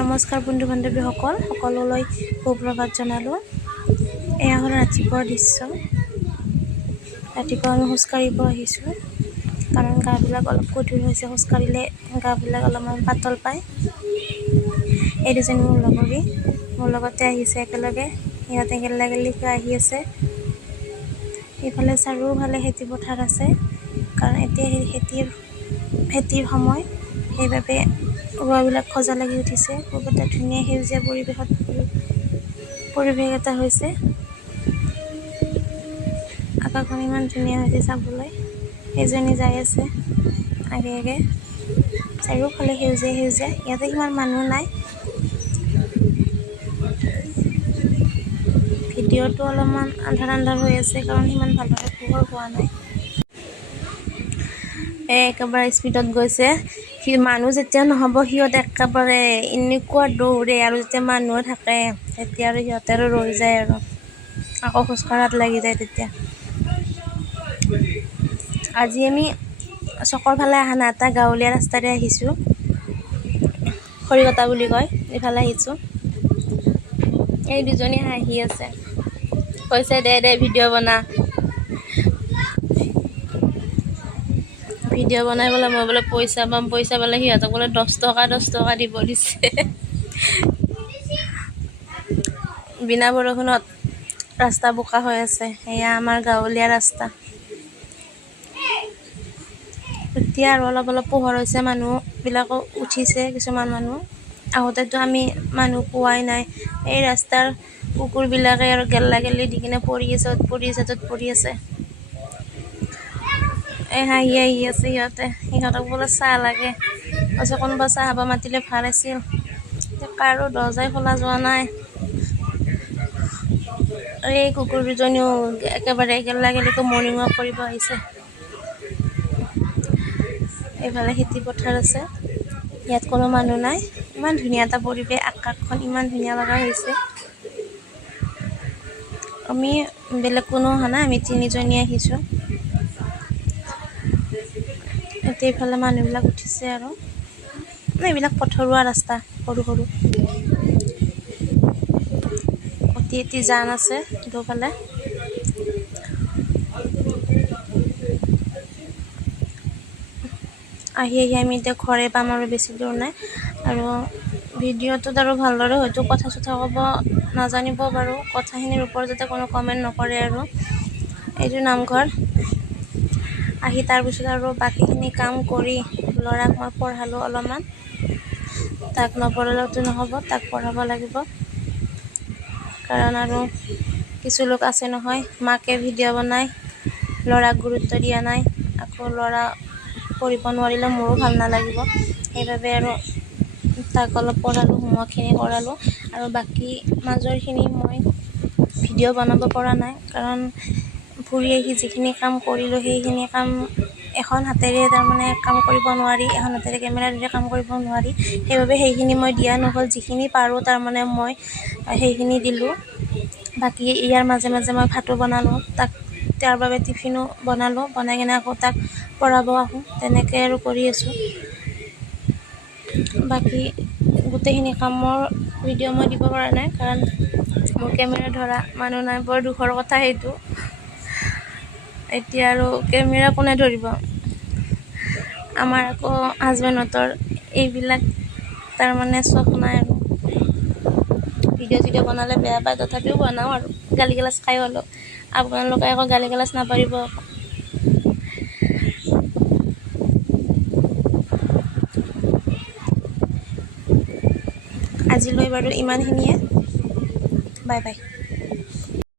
নমস্কাৰ বন্ধু বান্ধৱীসকল, সকলোলৈ সুপ্ৰভাত জনালোঁ। এয়া হ'ল ৰাতিপুৱাৰ দৃশ্য। ৰাতিপুৱা আমি খোজকাঢ়িব আহিছোঁ, কাৰণ গাবিলাক অলপ গধুৰ হৈছে। খোজকাঢ়িলে গাবিলাক অলপমান পাতল পায়। এই দুজনী মোৰ লগৰী, মোৰ লগতে আহিছে একেলগে। সিহঁতে গেলাগেলিকৈ আহি আছে। ইফালে চাৰিওফালে খেতি পথাৰ আছে, কাৰণ এতিয়া খেতিৰ সময়। সেইবাবে ৰোৱাবিলাক সজা লাগি উঠিছে। খুব এটা ধুনীয়া সেউজীয়া পৰিৱেশ এটা হৈছে। আকাশখন ইমান ধুনীয়া হৈছে চাবলৈ। সেইজনী যাই আছে আগে আগে। চাৰিওফালে সেউজীয়া সেউজীয়া। ইয়াতে সিমান মানুহ নাই। ভিডিঅ'টো অলপমান আন্ধাৰ হৈ আছে, কাৰণ সিমান ভালদৰে পোহৰ হোৱা নাই। একেবাৰে স্পীডত গৈছে। মানুহ যেতিয়া নহ'ব, সিহঁত একেবাৰে এনেকুৱা দৌৰে, আৰু যেতিয়া মানুহ থাকে তেতিয়া আৰু সিহঁতে আৰু ৰৈ যায় আৰু আকৌ খোজকঢ়াত লাগি যায় তেতিয়া। আজি আমি চকৰ ফালে অহা নাই, এটা গাঁৱলীয়া ৰাস্তাৰে আহিছোঁ। খৰিকটা বুলি কয়, এইফালে আহিছোঁ। এই দুজনী হাঁহি আছে, কৈছে দে ভিডিঅ' বনা। ভিডিঅ' বনাই বোলে মই বোলে পইচা পাম, পইচা পালে সিহঁতক বোলে 10 টকা দিব দিছে। বিনা বৰষুণত ৰাস্তা বোকা হৈ আছে। এয়া আমাৰ গাঁৱলীয়া ৰাস্তা। এতিয়া আৰু অলপ পোহৰ হৈছে, মানুহবিলাকো উঠিছে। কিছুমান মানুহ আহোঁতেতো আমি মানুহ পোৱাই নাই। এই ৰাস্তাৰ কুকুৰবিলাকে আৰু গেলাগেলি দি কিনে পৰি আছে। এই হাঁহি আছে সিহঁতক বোলে চাহ লাগে। কৈছে কোনোবা চাহ খাব মাতিলে ভাল আছিল। কাৰো দৰ্জাই খোলা যোৱা নাই। এই কুকুৰ দুজনীও একেবাৰে গেলাগেলিকৈ মৰ্ণিং ৱাক কৰিব আহিছে। এইফালে খেতি পথাৰ আছে, ইয়াত কোনো মানুহ নাই। ইমান ধুনীয়া এটা পৰিৱেশ, আকাশখন ইমান ধুনীয়া লগা হৈছে। আমি বেলেগ কোনো অহা নাই, আমি তিনিজনী আহিছোঁ। এতিয়া এইফালে মানুহবিলাক উঠিছে আৰু এইবিলাক পথৰুৱা ৰাস্তা, সৰু অতি জান আছে দুফালে। আহি আমি এতিয়া ঘৰে পাম, আৰু বেছি দূৰ নাই। আৰু ভিডিঅ'টোত আৰু ভালদৰে হয়তো কথা ক'ব নাজানিব বাৰু। কথাখিনিৰ ওপৰত যাতে কোনো কমেণ্ট নকৰে আৰু। এইটো নামঘৰ। আহি তাৰপিছত আৰু বাকীখিনি কাম কৰি ল'ৰাক মই পঢ়ালোঁ অলপমান। তাক নপঢ়ালেতো নহ'ব, তাক পঢ়াব লাগিব। কাৰণ আৰু কিছু লোক আছে নহয়, মাকে ভিডিঅ' বনাই, ল'ৰাক গুৰুত্ব দিয়া নাই। আকৌ ল'ৰা পঢ়িব নোৱাৰিলে মোৰো ভাল নালাগিব। সেইবাবে আৰু তাক অলপ পঢ়ালোঁ, হোমৱৰ্কখিনি কৰালোঁ। আৰু বাকী মাজৰখিনি মই ভিডিঅ' বনাব পৰা নাই, কাৰণ ফুৰি আহি যিখিনি কাম কৰিলোঁ সেইখিনি কাম এখন হাতেৰে তাৰমানে কাম কৰিব নোৱাৰি, এখন হাতেৰে কেমেৰা ধৰি কাম কৰিব নোৱাৰি। সেইবাবে সেইখিনি মই দিয়া নহ'ল। যিখিনি পাৰোঁ তাৰমানে মই সেইখিনি দিলোঁ। বাকী ইয়াৰ মাজে মই ভাতো বনালোঁ, তাৰ বাবে টিফিনো বনালোঁ, বনাই কিনে আকৌ তাক পঢ়াব আহোঁ। তেনেকৈ আৰু কৰি আছোঁ। বাকী গোটেইখিনি কামৰ ভিডিঅ' মই দিব পৰা নাই, কাৰণ মোৰ কেমেৰা ধৰা মানুহ নাই। বৰ দুখৰ কথা সেইটো। এতিয়া আৰু কেমেৰা কোনে ধৰিব? আমাৰ আকৌ হাজবেণ্ডহঁতৰ এইবিলাক তাৰমানে চখ নাই আৰু। ভিডিঅ' বনালে বেয়া পায়, তথাপিও বনাওঁ আৰু গালি গালাজ খাই হ'লেও। আপোনালোকে আকৌ গালি গালাজ নাপাৰিব। আজিলৈ বাৰু ইমানখিনিয়ে। বাই।